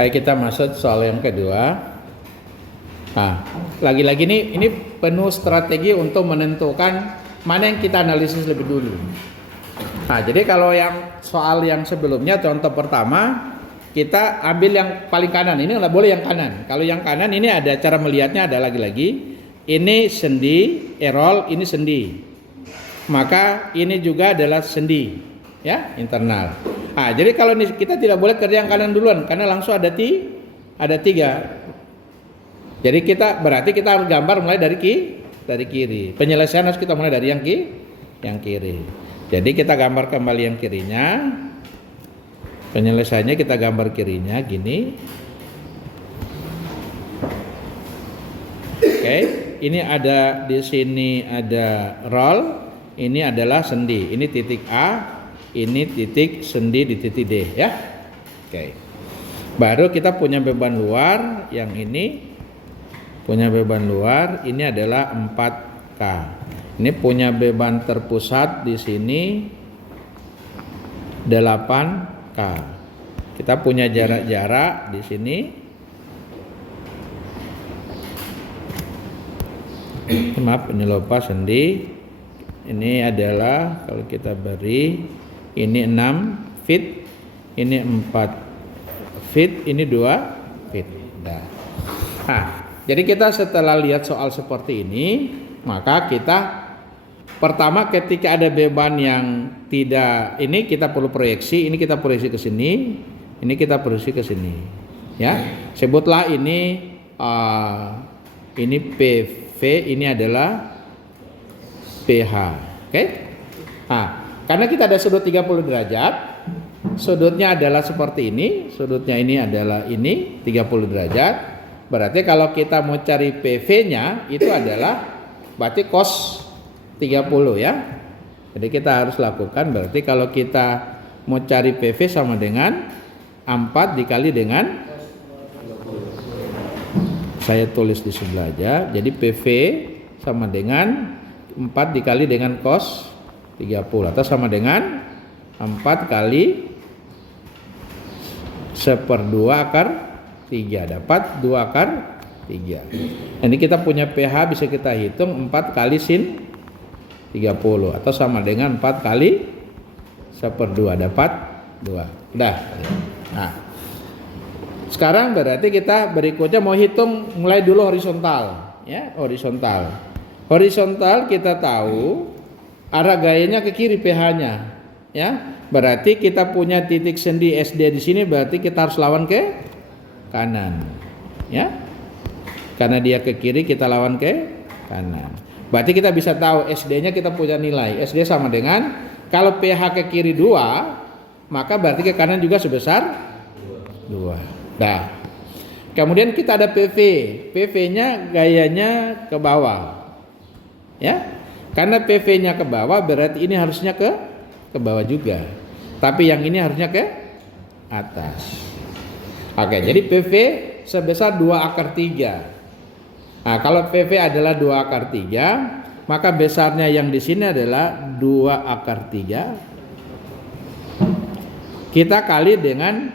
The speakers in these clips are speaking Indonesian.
Kayak kita masuk soal yang kedua. Nah, lagi-lagi ini penuh strategi untuk menentukan mana yang kita analisis lebih dulu. Nah, jadi kalau yang soal yang sebelumnya, contoh pertama, kita ambil yang paling kanan. Ini nggak boleh yang kanan. Kalau yang kanan ini ada cara melihatnya, ada lagi-lagi. Ini sendi, roll, ini sendi. Maka ini juga adalah sendi, ya, internal. Nah, jadi kalau ini kita tidak boleh kerja yang kanan duluan, karena langsung ada tiga. Jadi berarti kita harus gambar mulai dari kiri. Penyelesaian harus kita mulai dari yang kiri. Jadi kita gambar kembali yang kirinya. Penyelesaiannya kita gambar kirinya gini. Oke, ini ada di sini ada roll, ini adalah sendi. Ini titik A, ini titik sendi di titik D, ya. Oke. Baru kita punya beban luar yang ini. Punya beban luar ini adalah 4K. Ini punya beban terpusat di sini 8K. Kita punya jarak-jarak di sini. Maaf, ini lupa sendi. Ini adalah kalau kita beri ini 6 feet, ini 4 feet, ini 2 feet. Nah, jadi kita setelah lihat soal seperti ini, maka kita pertama ketika ada beban yang tidak, ini kita perlu proyeksi, ini kita proyeksi ke sini, ini kita proyeksi ke sini, ya. Sebutlah ini PV, ini adalah PH, oke? Nah, karena kita ada sudut 30 derajat, sudutnya adalah seperti ini, sudutnya ini adalah ini 30 derajat. Berarti kalau kita mau cari PV-nya itu adalah berarti cos 30, ya. Jadi kita harus lakukan, berarti kalau kita mau cari PV sama dengan 4 dikali dengan, saya tulis di sebelah aja. Jadi PV sama dengan 4 dikali dengan cos 30 atau sama dengan 4 kali 1/2 akar 3, dapat 2 akar 3. Ini kita punya pH bisa kita hitung 4 kali sin 30 atau sama dengan 4 kali 1/2, dapat 2. Udah. Nah, sekarang berarti kita berikutnya mau hitung mulai dulu horizontal, ya, horizontal. Horizontal kita tahu arah gayanya ke kiri pH-nya, ya. Berarti kita punya titik sendi SD di sini, berarti kita harus lawan ke kanan, ya. Karena dia ke kiri, kita lawan ke kanan. Berarti kita bisa tahu SD-nya kita punya nilai. SD sama dengan, kalau pH ke kiri 2, maka berarti ke kanan juga sebesar 2. Nah, kemudian kita ada PV. PV-nya gayanya ke bawah, ya. Karena PV-nya ke bawah, berarti ini harusnya ke bawah juga. Tapi yang ini harusnya ke atas. Oke, jadi PV sebesar 2 akar 3. Nah, kalau PV adalah 2 akar 3, maka besarnya yang di sini adalah 2 akar 3. Kita kali dengan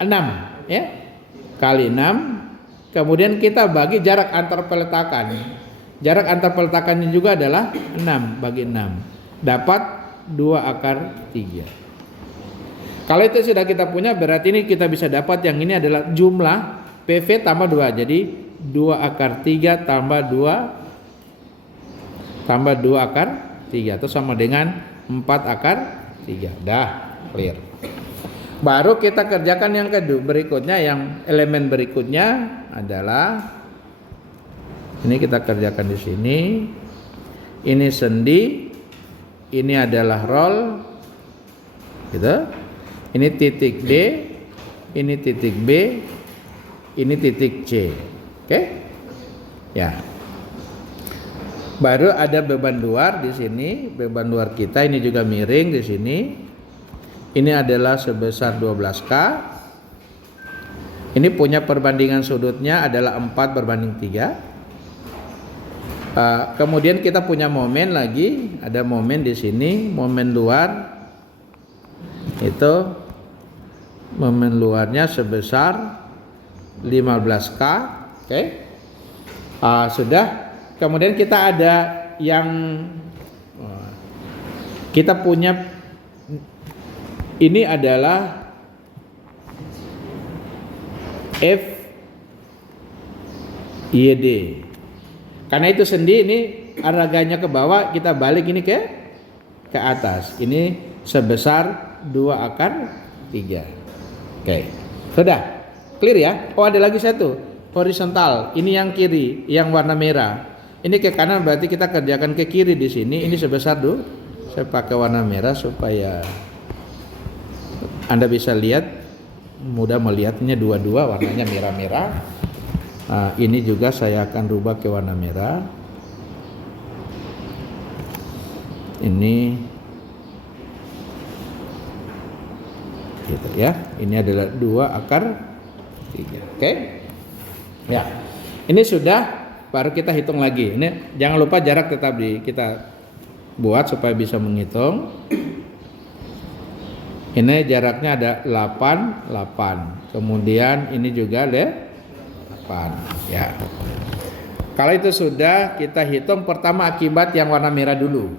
6, ya. Kali 6. Kemudian kita bagi jarak antar peletakan. Jarak antar peletakannya juga adalah 6 bagi 6. Dapat 2 akar 3. Kalau itu sudah kita punya, berarti ini kita bisa dapat yang ini adalah jumlah PV tambah 2. Jadi 2 akar 3 tambah 2 akar 3 atau sama dengan 4 akar 3. Dah, clear. Baru kita kerjakan yang kedua, berikutnya, yang elemen berikutnya adalah ini kita kerjakan di sini. Ini sendi, ini adalah roll, gitu. Ini titik D, ini titik B, ini titik C. Oke? Ya. Baru ada beban luar di sini, beban luar kita ini juga miring di sini. Ini adalah sebesar 12K. Ini punya perbandingan sudutnya adalah 4/3. Kemudian kita punya momen lagi, ada momen di sini, momen luar itu momen luarnya sebesar 15K. Oke. Sudah. Kemudian kita ada yang kita punya, ini adalah FYD. Karena itu sendi ini harganya ke bawah, kita balik ini ke atas. Ini sebesar 2 akar 3. Oke. Sudah. Clear ya? Oh, ada lagi satu. Horizontal. Ini yang kiri, yang warna merah. Ini ke kanan, berarti kita kerjakan ke kiri di sini. Ini sebesar saya pakai warna merah supaya Anda bisa lihat, mudah melihatnya dua-dua warnanya merah-merah. Ini juga saya akan rubah ke warna merah. Ini gitu ya. Ini adalah 2 akar 3. Oke. Ya. Ini sudah, baru kita hitung lagi. Ini jangan lupa jarak tetap kita buat supaya bisa menghitung. Ini jaraknya ada 8. Kemudian ini juga ada 8. Ya. Kalau itu sudah, kita hitung pertama akibat yang warna merah dulu.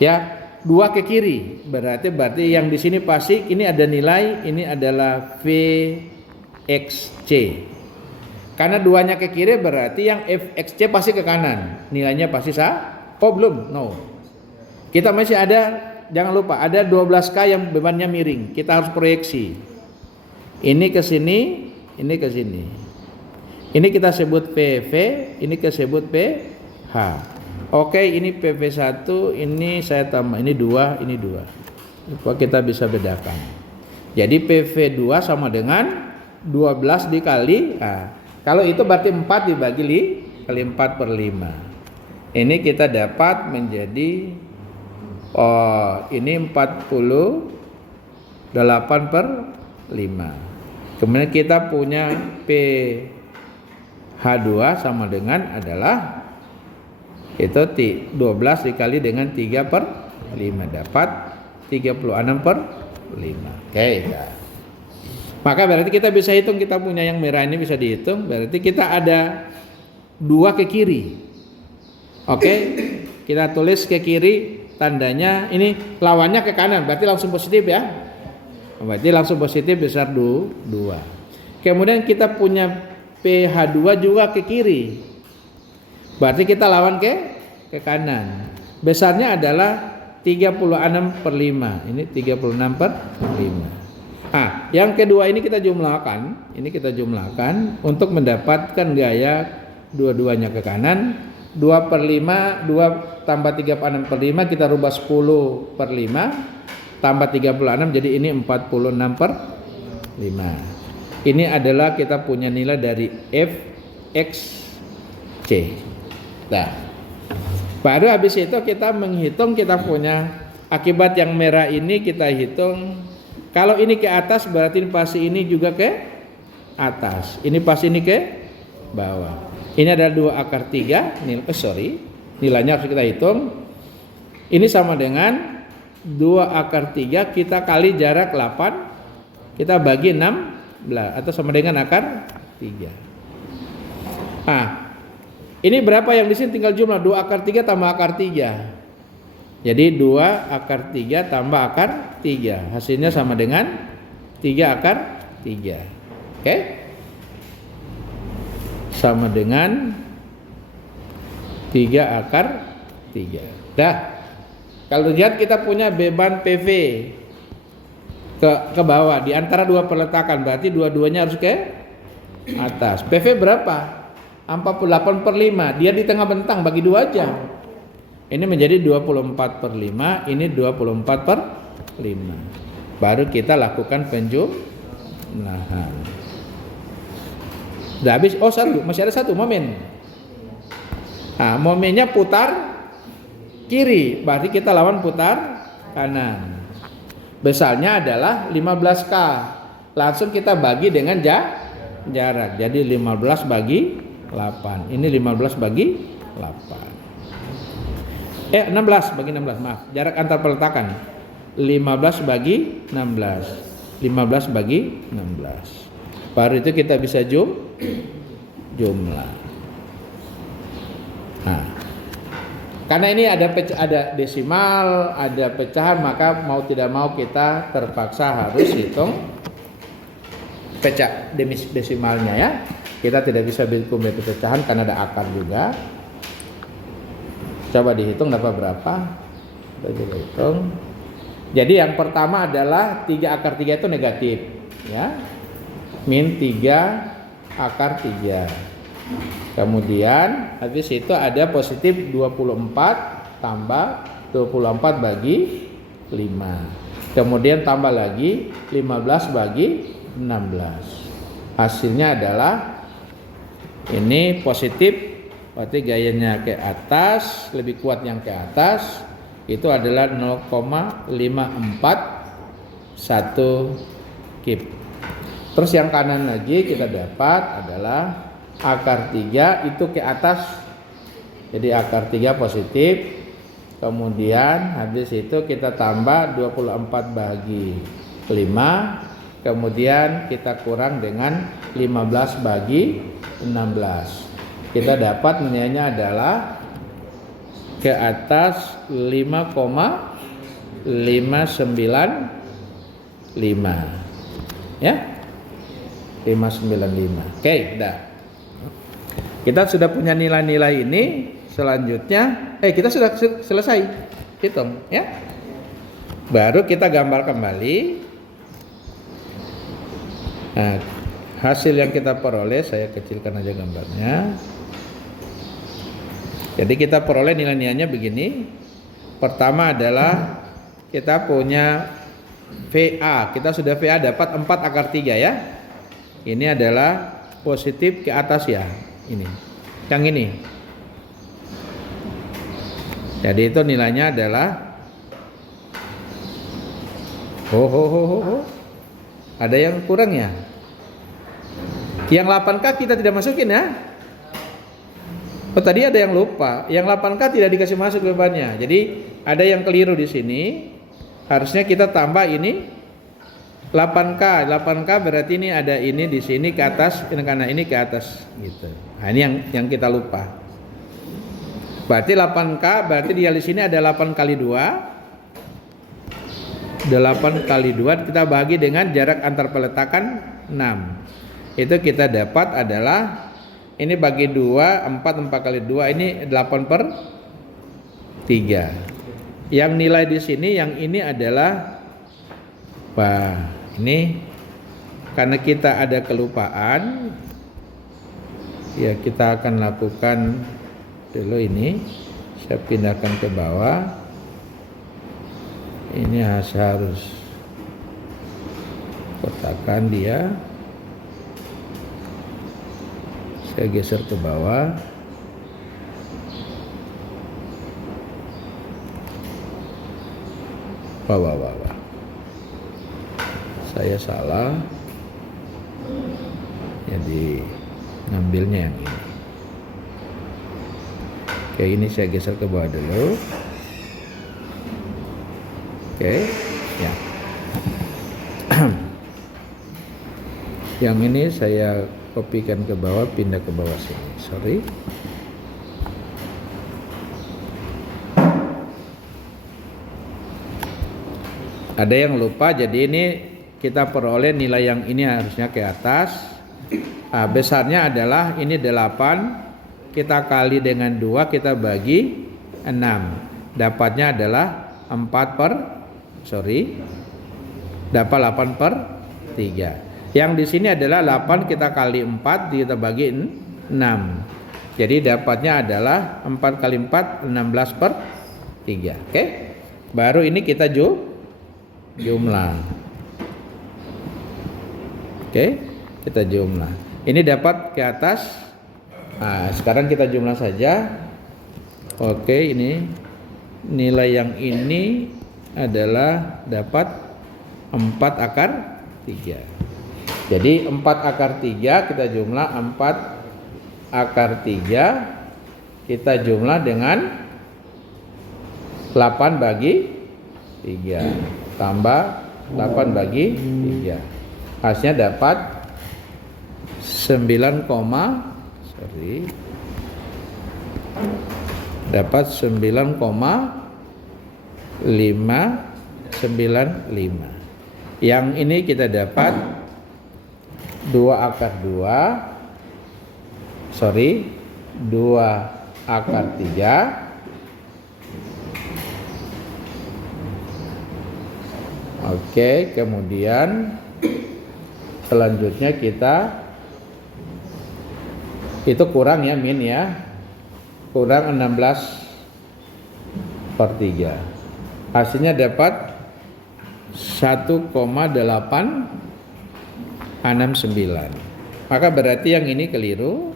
Ya, 2 ke kiri. Berarti yang di sini pasti ini ada nilai, ini adalah VXC. Karena 2-nya ke kiri berarti yang FXC pasti ke kanan. Nilainya pasti Oh, belum. No. Kita masih ada, jangan lupa ada 12K yang bebannya miring. Kita harus proyeksi. Ini ke sini, ini ke sini. Ini kita sebut PV, ini kita sebut PH. Oke, ini PV1, ini saya tambah, ini 2, ini 2. Supaya kita bisa bedakan. Jadi PV2 sama dengan 12 dikali, kalau itu berarti 4 dibagi kali 4/5. Ini kita dapat menjadi, ini 48/5. Kemudian kita punya PH2 sama dengan adalah itu 12 dikali dengan 3/5 dapat 36/5. Oke ya. Maka berarti kita bisa hitung, kita punya yang merah ini bisa dihitung. Berarti kita ada 2 ke kiri. Oke, kita tulis ke kiri, tandanya ini lawannya ke kanan, berarti langsung positif ya. Berarti langsung positif besar 2. Kemudian kita punya PH2 juga ke kiri. Berarti kita lawan ke kanan. Besarnya adalah 36/5. Ini 36/5. Yang kedua ini kita jumlahkan. Ini kita jumlahkan untuk mendapatkan gaya dua-duanya ke kanan. 2/5, 2 tambah 36/5 kita rubah 10/5 tambah 36 jadi ini 46/5. Ini adalah kita punya nilai dari FXC. Nah, baru habis itu kita menghitung, kita punya akibat yang merah ini kita hitung. Kalau ini ke atas berarti pasti ini juga ke atas. Ini pasti ini ke bawah. Ini adalah 2 akar 3. Nilainya harus kita hitung. Ini sama dengan 2 akar 3 kita kali jarak 8. Kita bagi 16 atau sama dengan akar 3. Ini berapa yang di sini tinggal jumlah 2 akar 3 tambah akar 3. Jadi 2 akar 3 tambah akar 3. Hasilnya sama dengan 3 akar 3. Oke? Sama dengan 3 akar 3. Dah. Kalau lihat kita punya beban PV ke bawah di antara 2 peletakan, berarti dua-duanya harus ke atas. PV berapa? 48/5. Dia di tengah bentang, bagi 2 aja. Ini menjadi 24/5, ini 24/5. Baru kita lakukan penjumlahan. Udah habis. Masih ada satu momen. Momennya putar kiri, berarti kita lawan putar kanan. Besarnya adalah 15K. Langsung kita bagi dengan jarak. Jadi 15 bagi 8. Ini 15 bagi 8. 16 bagi 16, maaf. Jarak antar peletakan 15 bagi 16. 15 bagi 16. Baru itu kita bisa jumlah. Nah, karena ini ada desimal, ada pecahan, maka mau tidak mau kita terpaksa harus hitung pecah desimalnya ya. Kita tidak bisa hitung pecahan karena ada akar juga. Coba dihitung dapat berapa? Kita hitung. Jadi yang pertama adalah 3 akar 3 itu negatif ya. Min 3 akar 3. Kemudian habis itu ada positif 24 tambah 24 bagi 5. Kemudian tambah lagi 15 bagi 16. Hasilnya adalah ini positif, berarti gayanya ke atas, lebih kuat yang ke atas. Itu adalah 0,541 kip. Terus yang kanan lagi kita dapat adalah akar 3 itu ke atas. Jadi akar 3 positif. Kemudian habis itu kita tambah 24 bagi 5. Kemudian kita kurang dengan 15 bagi 16. Kita dapat nilainya adalah ke atas 5,595 ya, 595. Oke, dah. Kita sudah punya nilai-nilai ini. Selanjutnya kita sudah selesai hitung ya. Baru kita gambar kembali. Nah, hasil yang kita peroleh, saya kecilkan aja gambarnya. Jadi kita peroleh nilai-nilainya begini. Pertama adalah kita punya VA. Kita sudah VA dapat 4 akar 3 ya. Ini adalah positif ke atas ya. Ini. Yang ini. Jadi itu nilainya adalah ada yang kurang ya. Yang 8K kita tidak masukin ya. Oh, tadi ada yang lupa. Yang 8K tidak dikasih masuk bebannya. Jadi ada yang keliru di sini. Harusnya kita tambah ini 8K. 8K berarti ini ada ini di sini ke atas, karena ini ke atas gitu. Nah, ini yang kita lupa. Berarti 8K berarti di sini ada 8 kali 2. 8 kali 2 kita bagi dengan jarak antar peletakan 6. Itu kita dapat adalah ini bagi 2, 4 kali 2 ini 8/3. Yang nilai di sini yang ini adalah ini karena kita ada kelupaan ya, kita akan lakukan dulu ini. Saya pindahkan ke bawah. Ini harus kotakan dia. Saya geser ke bawah. Wah. Saya salah. Jadi ngambilnya yang ini. Oke, ini saya geser ke bawah dulu. Oke, ya. Yang ini saya kopikan ke bawah, pindah ke bawah sini. Sorry. Ada yang lupa, jadi ini kita peroleh nilai yang ini harusnya ke atas. Besarnya adalah ini 8, kita kali dengan 2, kita bagi 6. Dapatnya adalah 8/3. Yang di sini adalah 8 kita kali 4 kita bagi 6. Jadi dapatnya adalah 4 kali 4 16/3. Oke. Baru ini kita jumlah. Oke, kita jumlah. Ini dapat ke atas. Nah, sekarang kita jumlah saja. Oke, ini nilai yang ini adalah dapat 4 akar 3. Jadi 4 akar 3 kita jumlah 4 akar 3 kita jumlah dengan 8 bagi 3 tambah 8 bagi 3. Hasilnya dapat dapat 9,595. Yang ini kita dapat 2 akar 3. Oke, kemudian selanjutnya kita itu kurang ya min ya, kurang 16/3. Hasilnya dapat 1,869. Maka berarti yang ini keliru.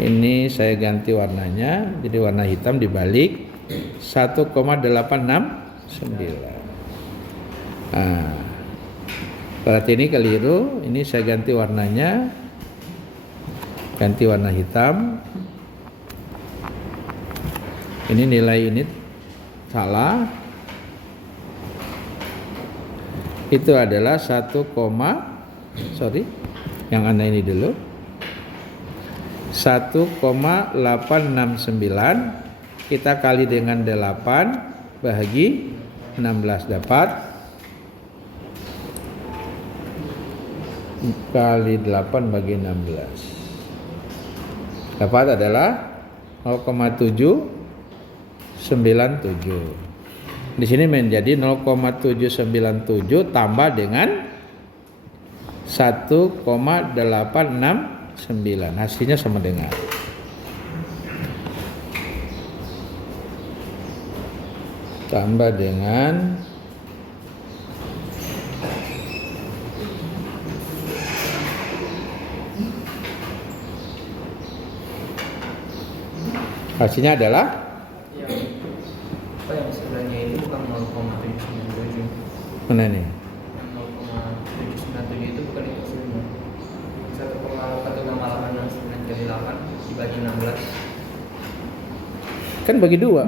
Ini saya ganti warnanya, jadi warna hitam dibalik 1,869. Nah, berarti ini keliru. Ini saya ganti warnanya, ganti warna hitam. Ini nilai ini salah. Itu adalah yang anda ini dulu 1,869 kita kali dengan 8 bahagi 16 dapat kali 8 bagi 16 dapat adalah 0,797. Di sini menjadi 0,797 tambah dengan 1,869. Hasilnya sama dengan tambah dengan hasilnya adalah yang sebenarnya itu bukan 0,797. mana nih? 0,797 itu bukan itu sebenarnya 1,868 dari 8 dibagi 16 kan bagi 2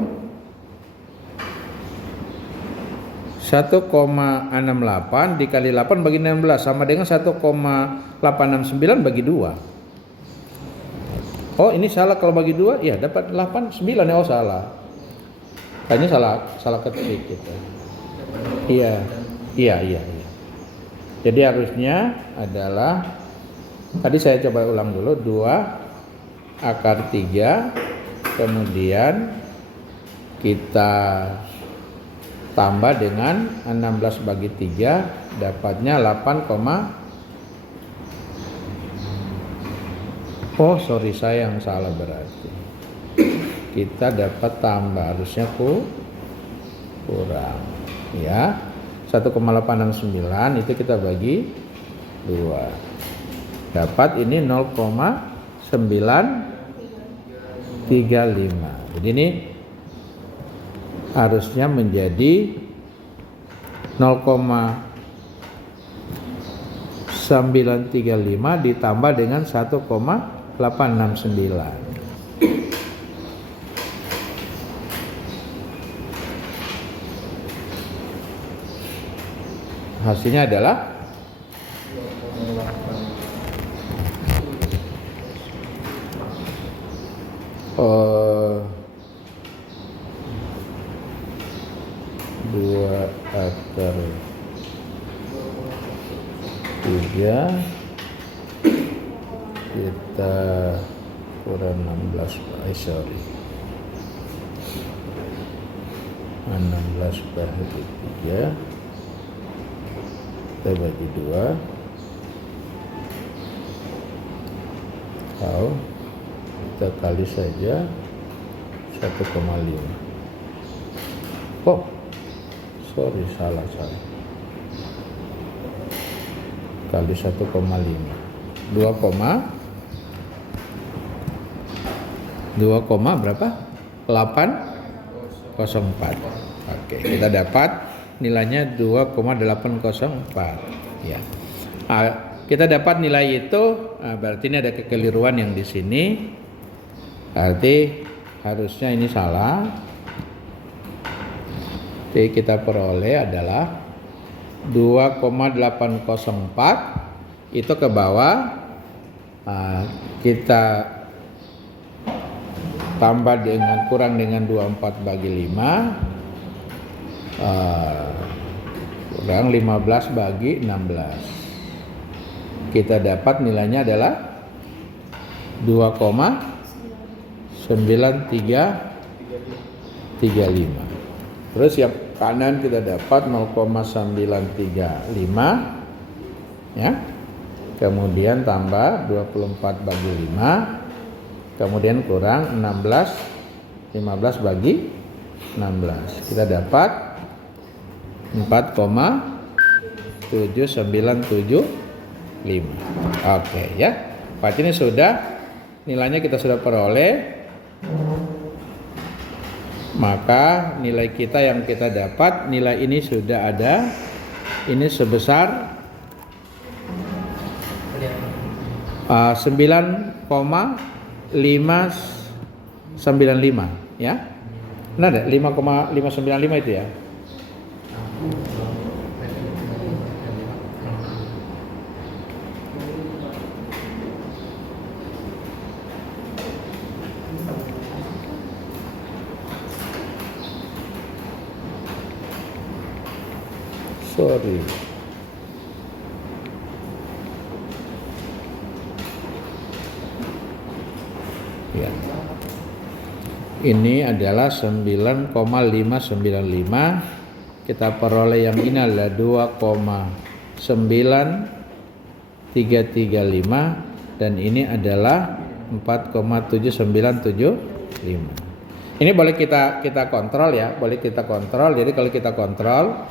1,68 dikali 8 bagi 16 sama dengan 1,869 bagi 2. Oh ini salah kalau bagi 2 ya dapat 89 ya. Oh salah, kayaknya salah ketik gitu. Iya. Jadi harusnya adalah tadi saya coba ulang dulu 2 akar 3 kemudian kita tambah dengan 16 bagi 3 dapatnya 8, oh sorry saya yang salah berarti kita dapat tambah harusnya kurang ya 1,869 itu kita bagi 2 dapat ini 0,935. Jadi ini harusnya menjadi 0,935 ditambah dengan 1,869. Hasilnya adalah dua akar 3 kita kurang 16 bagi 3 kita bagi 2 atau kita kali saja 1,5. Oh sorry salah kali 1,5 2, berapa? 804. Oke, kita dapat nilainya 2,804 ya. Kita dapat nilai itu, berarti ini ada kekeliruan yang di sini. Berarti harusnya ini salah. Jadi kita peroleh adalah 2,804 itu ke bawah, kita tambah dengan kurang dengan 24 bagi 5, kurang 15 bagi 16. Kita dapat nilainya adalah 2,9335. Terus yang kanan kita dapat 0,935 ya. Kemudian tambah 24 bagi 5, kemudian kurang 15 bagi 16. Kita dapat 4,7975. Oke ya. Berarti ini sudah nilainya kita sudah peroleh. Maka nilai kita yang kita dapat, nilai ini sudah ada, ini sebesar 9,595 ya. Benar deh, 5,595 itu ya. Sorry. Ya. Ini adalah 9,595. Kita peroleh yang ini adalah 2,9335 dan ini adalah 4,7975. Ini boleh kita kontrol ya, boleh kita kontrol. Jadi kalau kita kontrol,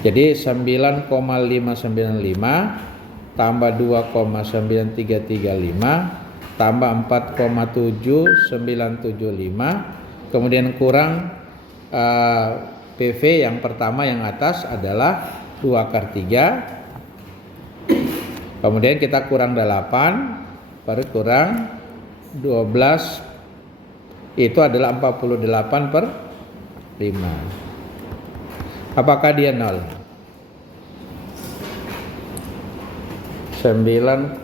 jadi 9,595 tambah 2,9335 tambah 4,7975, kemudian kurang PV yang pertama yang atas adalah 2 akar 3. Kemudian kita kurang 8, baru kurang 12, itu adalah 48 per 5. Apakah dia 0? 9,595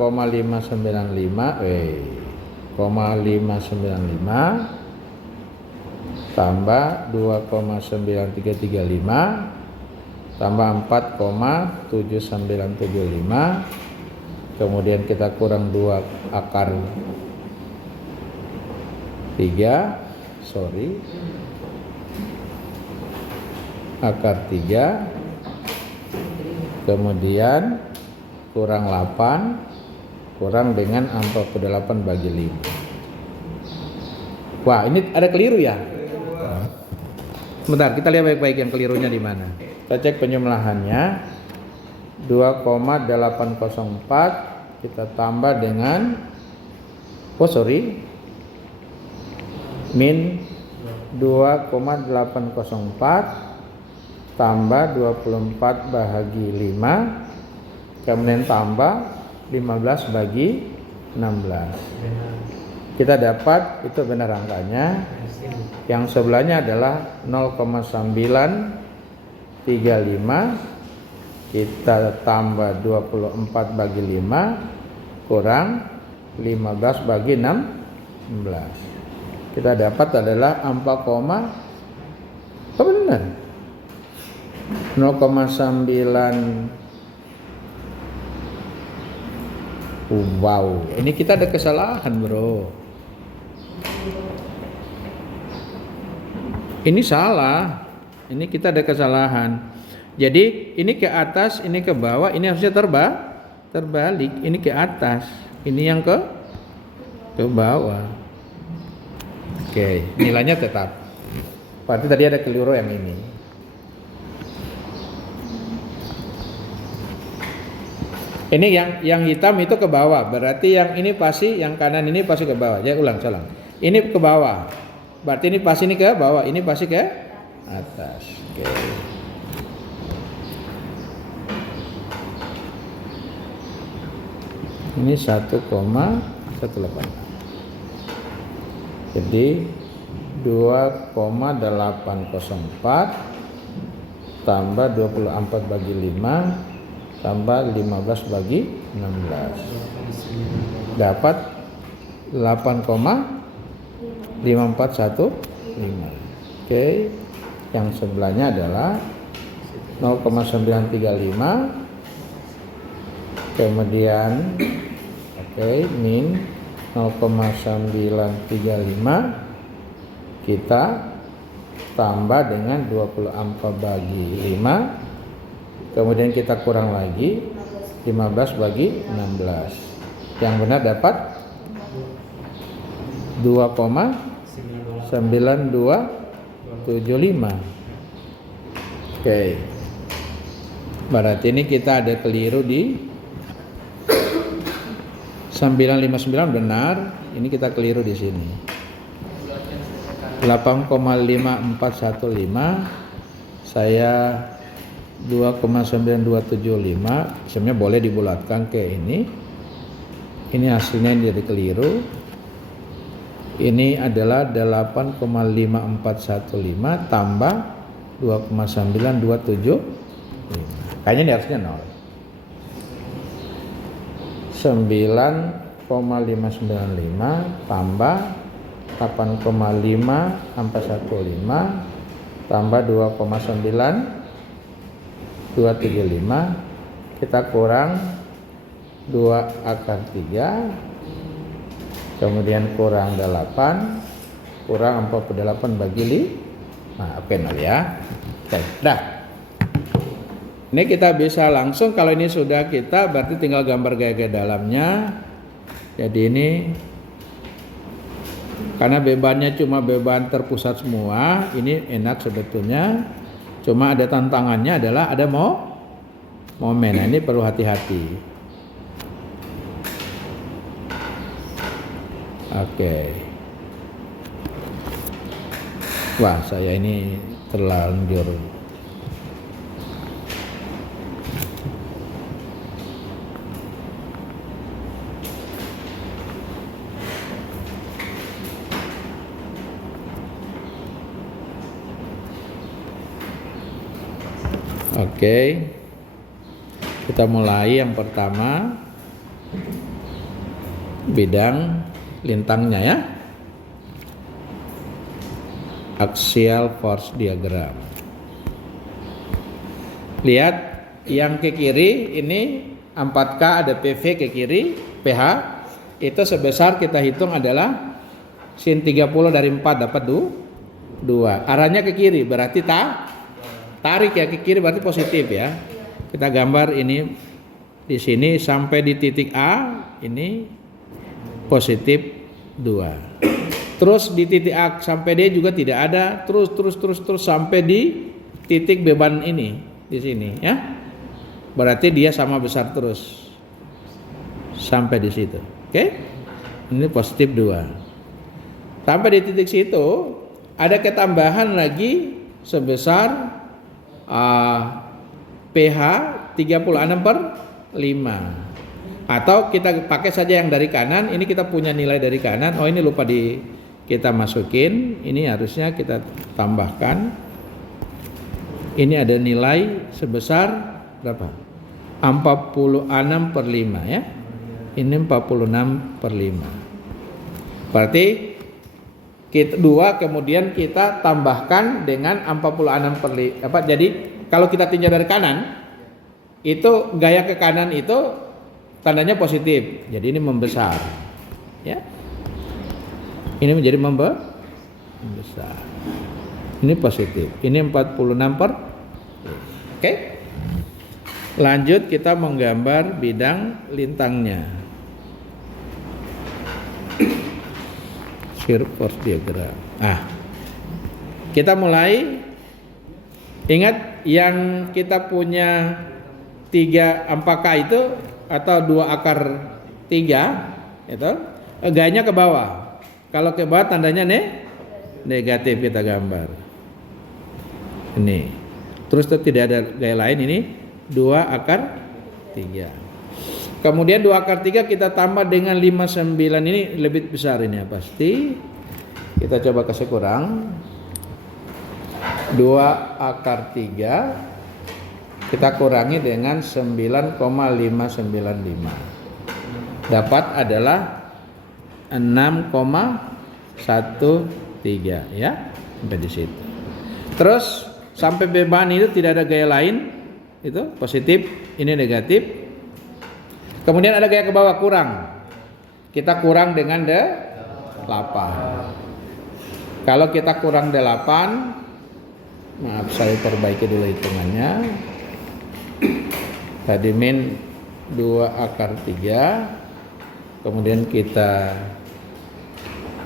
tambah 2,9335 tambah 4,7975, kemudian kita kurang 2 akar 3, akar 3, kemudian kurang 8, kurang dengan 48 bagi 5. Wah, ini ada keliru ya? Sebentar, kita lihat baik-baik yang kelirunya di mana. Kita cek penjumlahannya. 2,804 kita tambah dengan min 2,804 tambah 24 bahagi 5, kemudian tambah 15 bagi 16. Kita dapat itu benar angkanya. Yang sebelahnya adalah 0,935, kita tambah 24 bagi 5 kurang 15 bagi 16. Kita dapat adalah 4, benar 0,9. Wow, ini kita ada kesalahan bro. Ini salah. Ini kita ada kesalahan. Jadi ini ke atas, ini ke bawah, ini harusnya terbalik. Ini ke atas, ini yang ke bawah. Oke, nilainya tetap. Berarti tadi ada keliru yang ini. Ini yang hitam itu ke bawah, berarti yang ini pasti, yang kanan ini pasti ke bawah. Ya ulang. Ini ke bawah, berarti ini pasti ini ke bawah, ini pasti ke atas. Oke. Ini 1,18. Jadi 2,804 tambah 24 bagi 5 tambah 15 bagi 16 dapat 8,5415. Oke, yang sebelahnya adalah 0,935, kemudian min 0,935 kita tambah dengan 24 bagi 5, kemudian kita kurang lagi 15 bagi 16. Yang benar dapat 2,9275. Oke. Berarti ini kita ada keliru di 959 benar, ini kita keliru di sini. 8,5415 saya 2,9275, sebenarnya boleh dibulatkan ke ini. Ini hasilnya jadi keliru. Ini adalah 8,5415 tambah 2,9275. Kayaknya ini harusnya 0. 9,595 tambah 8,5415 tambah 2,9275, kita kurang 2 akar 3, kemudian kurang 8, kurang 48 bagi 5. Nah, oke, 0 ya. Oke, dah. Ini kita bisa langsung, kalau ini sudah kita berarti tinggal gambar gaya-gaya dalamnya. Jadi ini karena bebannya cuma beban terpusat semua, ini enak sebetulnya. Cuma ada tantangannya adalah ada momen. Nah, ini perlu hati-hati. Oke. Wah, saya ini terlanjur. Oke, kita mulai yang pertama bidang lintangnya ya, axial force diagram. Lihat yang ke kiri ini 4K, ada PV ke kiri, PH itu sebesar kita hitung adalah sin 30 dari 4 dapat 2. Arahnya ke kiri berarti tarik ya ke kiri berarti positif ya. Kita gambar ini di sini sampai di titik A ini positif 2. Terus di titik A sampai D juga tidak ada, terus sampai di titik beban ini di sini ya. Berarti dia sama besar terus sampai di situ. Oke? Ini positif 2. Sampai di titik situ ada ketambahan lagi sebesar pH 36/5. Atau kita pakai saja yang dari kanan. Ini kita punya nilai dari kanan. Oh, ini lupa kita masukin. Ini harusnya kita tambahkan. Ini ada nilai sebesar berapa? 46/5 ya. Ini 46/5. Berarti kita 2 kemudian kita tambahkan dengan 46/5. Jadi kalau kita tinjau dari kanan itu gaya ke kanan itu tandanya positif. Jadi ini membesar. Ya. Ini menjadi membesar. Ini positif. Ini 46/5. Oke. Lanjut kita menggambar bidang lintangnya. Shear force diagram. Kita mulai. Ingat yang kita punya 3 4K itu atau 2 akar 3 itu gayanya ke bawah. Kalau ke bawah tandanya negatif kita gambar. Ini. Terus tidak ada gaya lain, ini 2 akar 3. Kemudian 2 akar 3 kita tambah dengan 59, ini lebih besar ini ya pasti. Kita coba kasih kurang. 2 akar 3 kita kurangi dengan 9,595. Dapat adalah 6,13 ya. Sampai di situ. Terus sampai beban itu tidak ada gaya lain, itu positif, ini negatif. Kemudian ada gaya ke bawah kurang. Kita kurang dengan 8. Kalau kita kurang 8, maaf saya perbaiki dulu hitungannya. Tadi min 2 akar 3, kemudian kita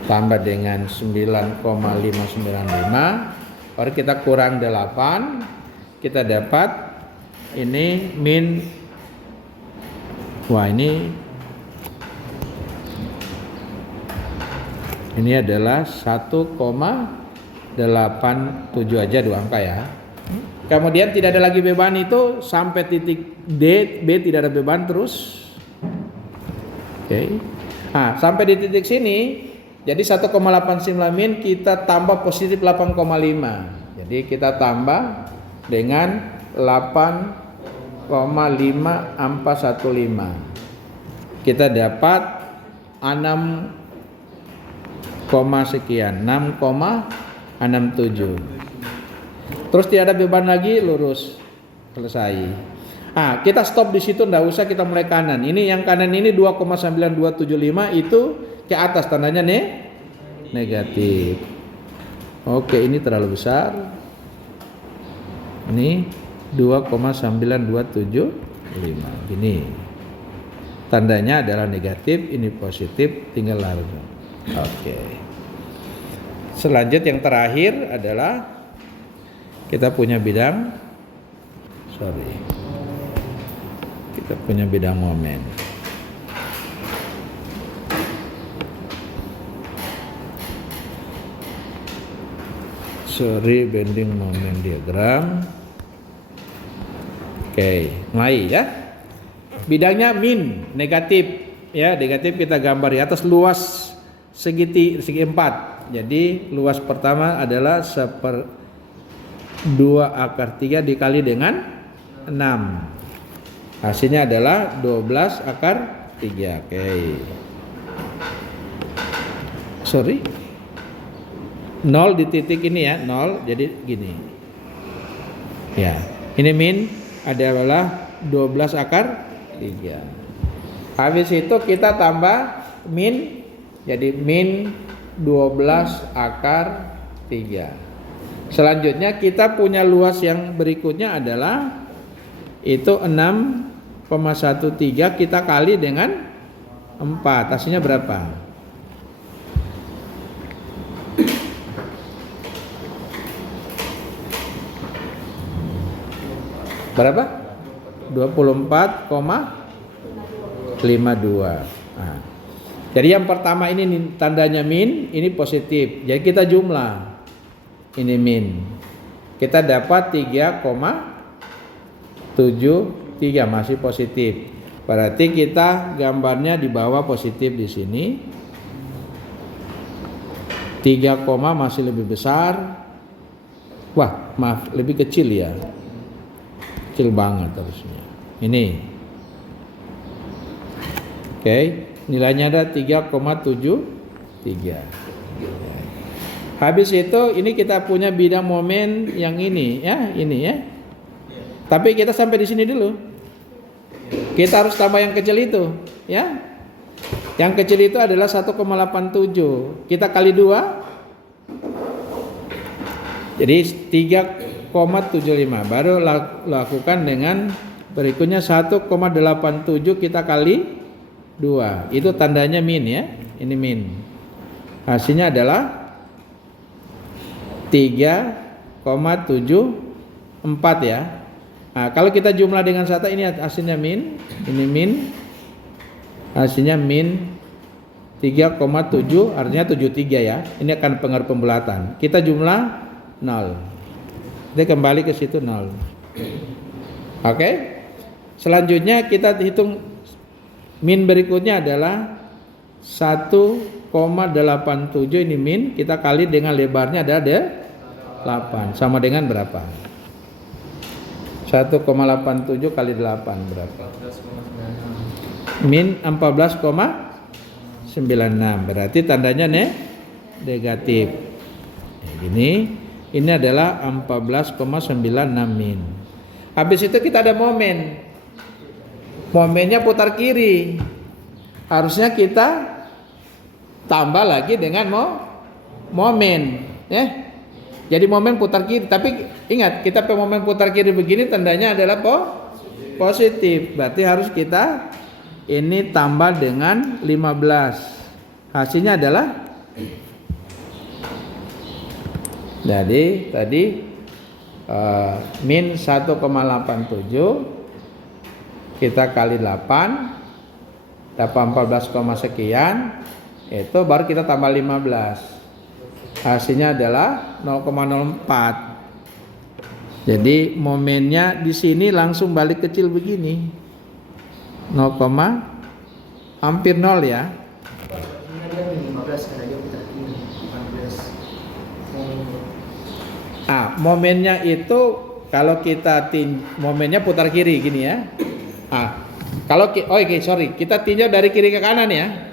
tambah dengan 9,595, baru kita kurang 8, kita dapat ini min, wah ini adalah 1,87 aja, 2 angka ya. Kemudian tidak ada lagi beban itu sampai titik B tidak ada beban terus. Oke. Nah, sampai di titik sini jadi 1,89 min kita tambah positif 8,5. Jadi kita tambah dengan 8,5415. Kita dapat 6, sekian, 6,67. Terus tidak ada beban lagi, lurus, selesai. Ah, kita stop di situ, enggak usah kita mulai kanan. Ini yang kanan ini 2,9275 itu ke atas, tandanya negatif. Oke, ini terlalu besar. Ini 2,9275. Ini tandanya adalah negatif, ini positif, tinggal larut. Oke. Selanjutnya yang terakhir adalah kita punya bidang momen. Bending momen diagram. Oke, mulai ya. Bidangnya min, negatif. Ya, negatif kita gambar di atas luas segi 4. Jadi luas pertama adalah 2 akar 3 dikali dengan 6. Hasilnya adalah 12 akar 3. Oke. 0 di titik ini ya, 0. Jadi gini. Ya, ini min adalah 12 akar 3. Habis itu kita tambah min, jadi min 12 akar 3. Selanjutnya kita punya luas yang berikutnya adalah itu 6,13 kita kali dengan 4. Hasilnya berapa? Berapa? 24,52. Nah, jadi yang pertama ini tandanya min, ini positif. Jadi kita jumlah. Ini min. Kita dapat 3,73 masih positif. Berarti kita gambarnya di bawah positif di sini. 3, masih lebih besar. Wah, maaf, lebih kecil ya. Kecil banget harusnya. Ini. Oke, nilainya ada 3,73. Habis itu ini kita punya bidang momen yang ini ya, ini ya. Tapi kita sampai di sini dulu. Kita harus tambah yang kecil itu, ya. Yang kecil itu adalah 1,87. Kita kali 2. Jadi 3,75. Baru lakukan dengan berikutnya 1,87 kita kali 2. Itu tandanya min ya. Ini min. Hasilnya adalah 3,74 ya. Nah, kalau kita jumlah dengan 1 ini hasilnya min, ini min. Hasilnya min 3,7 artinya 73 ya. Ini akan pengaruh pembulatan. Kita jumlah 0. Kita kembali ke situ 0. Oke. Selanjutnya kita hitung min berikutnya adalah 1,87 ini min, kita kali dengan lebarnya ada 8. Sama dengan berapa? 1,87 kali 8 berapa? 14,96. Min 14,96. Berarti tandanya negatif. Ini adalah 14,96 min. Habis itu kita ada momen. Momennya putar kiri. Harusnya kita tambah lagi dengan momen, ya. Jadi momen putar kiri, tapi ingat kita momen putar kiri begini tandanya adalah positif. Berarti harus kita ini tambah dengan 15. Hasilnya adalah jadi tadi min 1,87 kita kali 8 dapat 14, sekian, itu baru kita tambah 15. Hasilnya adalah 0,04. Jadi momennya di sini langsung balik kecil begini. 0, hampir 0 ya. Ini ada 15 karena dia putar kiri. 15. Momennya itu kalau kita momennya putar kiri gini ya. Kalau kita tinjau dari kiri ke kanan ya.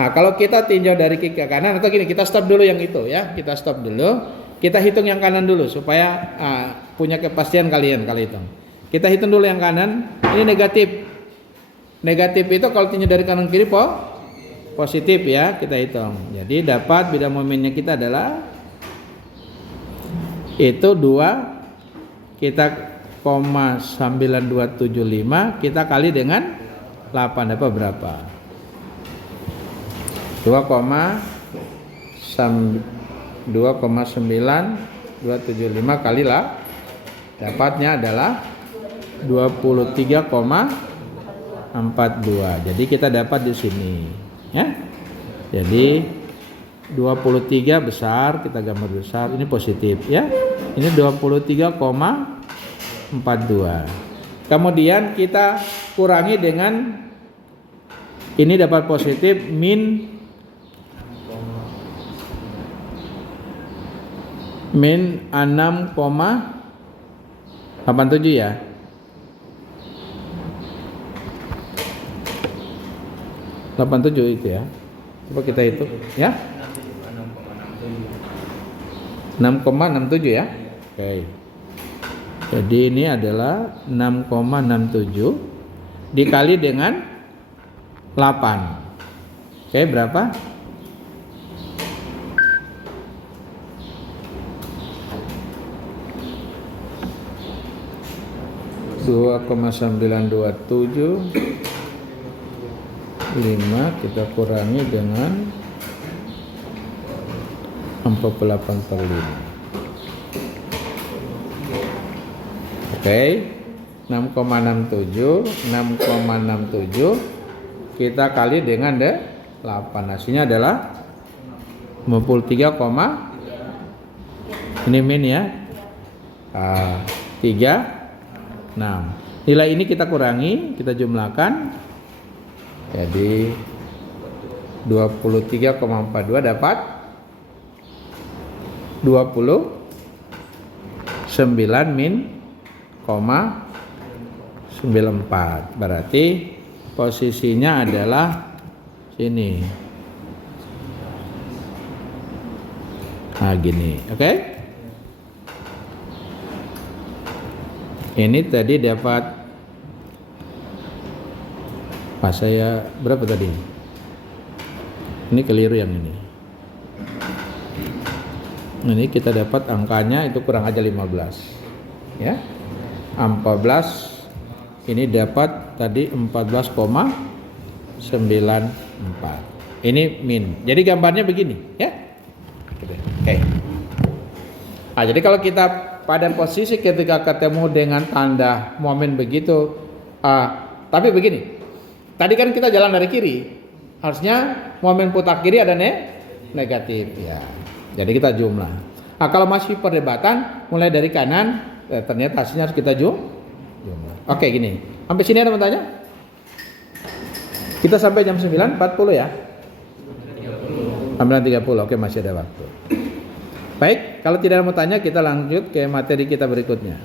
Kalau kita tinjau dari kiri ke kanan atau gini, kita stop dulu yang itu ya. Kita stop dulu. Kita hitung yang kanan dulu supaya punya kepastian kalian kalau hitung. Kita hitung dulu yang kanan. Ini negatif. Negatif itu kalau tinjau dari kanan kiri positif ya, kita hitung. Jadi dapat bidang momennya kita adalah itu 2 kita 0,9275 kita kali dengan 8 dapat berapa? 2,9275 kali lah dapatnya adalah 23,42. Jadi kita dapat di sini ya. Jadi 23 besar, kita gambar besar, ini positif ya. Ini 23,42. Kemudian kita kurangi dengan ini dapat positif min 6,87 ya. itu ya. Coba kita hitung ya. 6,67 ya. Oke. Jadi ini adalah 6,67 dikali dengan 8. Oke, berapa? (2,927) 5 kita kurangi dengan 48/5. Oke, 6,67 kita kali dengan 8. Hasilnya adalah 53, ini min ya, 36. Nilai ini kita kurangi, kita jumlahkan. Jadi 23,42 dapat 29 min 0,94. Berarti posisinya adalah sini. Nah gini, oke? Ini tadi dapat saya berapa tadi? Ini keliru yang ini. Ini kita dapat angkanya itu kurang aja 15. Ya. 14 ini dapat tadi 14,94. Ini min. Jadi gambarnya begini, ya. Oke. Nah, jadi kalau kita pada posisi ketika ketemu dengan tanda momen begitu, tapi begini. Tadi kan kita jalan dari kiri, harusnya momen putar kiri ada negatif ya. Jadi kita jumlah. Nah kalau masih perdebatan mulai dari kanan, ternyata hasilnya harus kita jumlah. Oke gini, sampai sini ada yang bertanya? Kita sampai jam 9.40 ya? 9.30, oke masih ada waktu. Baik, kalau tidak ada yang mau tanya kita lanjut ke materi kita berikutnya.